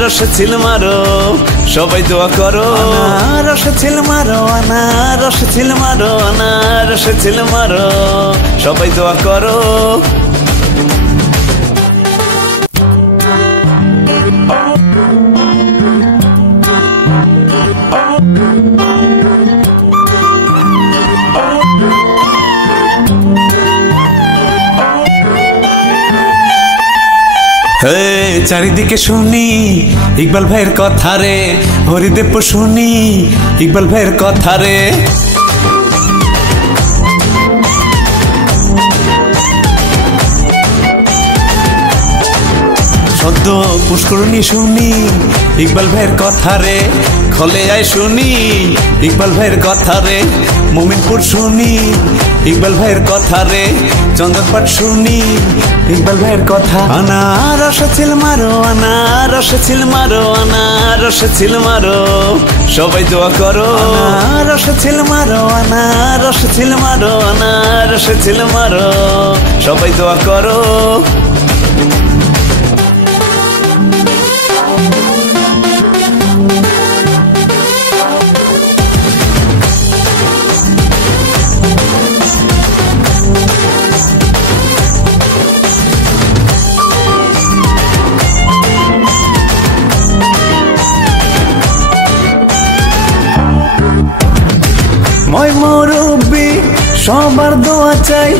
আনারসে ছিল মারো, সবাই দোয়া করো। আনারসে ছিল মারো, আনারসে ছিল মারো, আনারসে ছিল মারো, সবাই দোয়া করো। চারিদিকে শুনি ইকবাল ভাইয়ের কথা রে, হরিদেব শুনি ইকবাল ভাইয়ের কথা রে। সদ্য পুষ্করণী শুনি ইকবাল ভাইয়ের কথা রে, খলেয়ায় শুনি ইকবাল ভাইয়ের কথা রে, মোমিনপুর শুনি ইকবাল ভাইয়ের কথা রে, চন্দনপাট শুনি ইকবাল ভাইয়ের কথা। আনারসে ছিল মারো, আনারসে ছিল মারো, আনারসে ছিল মারো, সবাই দোয়া করো। আনারসে ছিল মারো, আনারসে ছিল মারো, আনারসে ছিল মারো, সবাই দোয়া করো। মই মুরব্বি সবার দোয়া চাই,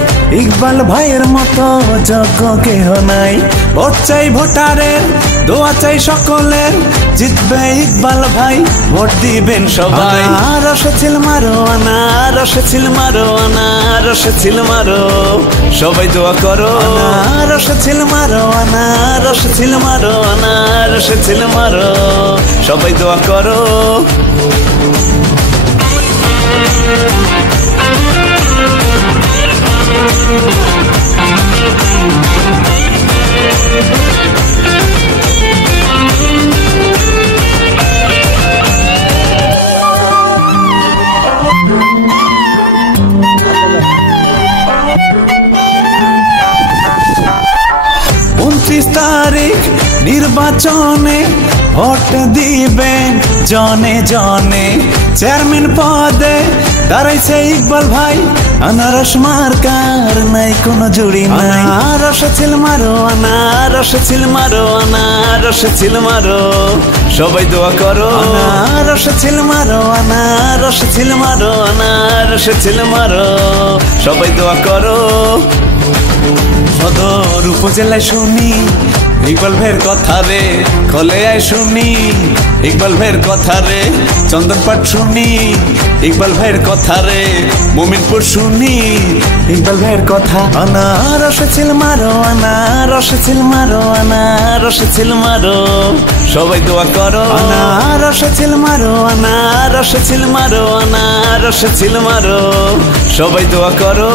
ইকবাল ভাইয়ের মতো যোগ্য কেহ নাই। ভোট চাই ভোটারের, দোয়া চাই সকলের, জিতবে ইকবাল ভাই, ভোট দিবেন সবাই। আনারসে ছিল মারো, আনারসে ছিল মারো, আনারসে ছিল মারো, সবাই দোয়া করো। আনারসে ছিল মারো, আনারসে ছিল মারো, আনারসে ছিল মারো, সবাই দোয়া করো। তারিখ নির্বাচনে ভোট দিবেন জনে জনে, চেয়ারম্যান পদে দাঁড়াইছে ইকবাল ভাই, আনারস মার্কার নাই কোনো জুড়ি নাই। আনারসে ছিল মারো, আনারসে ছিল মারো, আনারসে ছিল মারো, সবাই দোয়া করো। আনারসে ছিল মারো, আনারসে ছিল মারো, আনারসে ছিল মারো, সবাই দোয়া করো। সদর উপজেলায় শুনি ইকবাল ভাইয়ের কথা রে, খলেয়ায় শুনি ইকবাল ভাইয়ের কথা রে, চন্দনপাট শুনি ইকবাল ভাইয়ের কথা রে, মোমিনপুর শুনি ইকবাল ভাইয়ের কথা। আনারসে ছিল মারো, আনারসে ছিল মারো, আনারসে ছিল মারো, সবাই দোয়া করো। আনারসে ছিল মারো, আনারসে ছিল মারো, আনারসে ছিল মারো, সবাই দোয়া করো।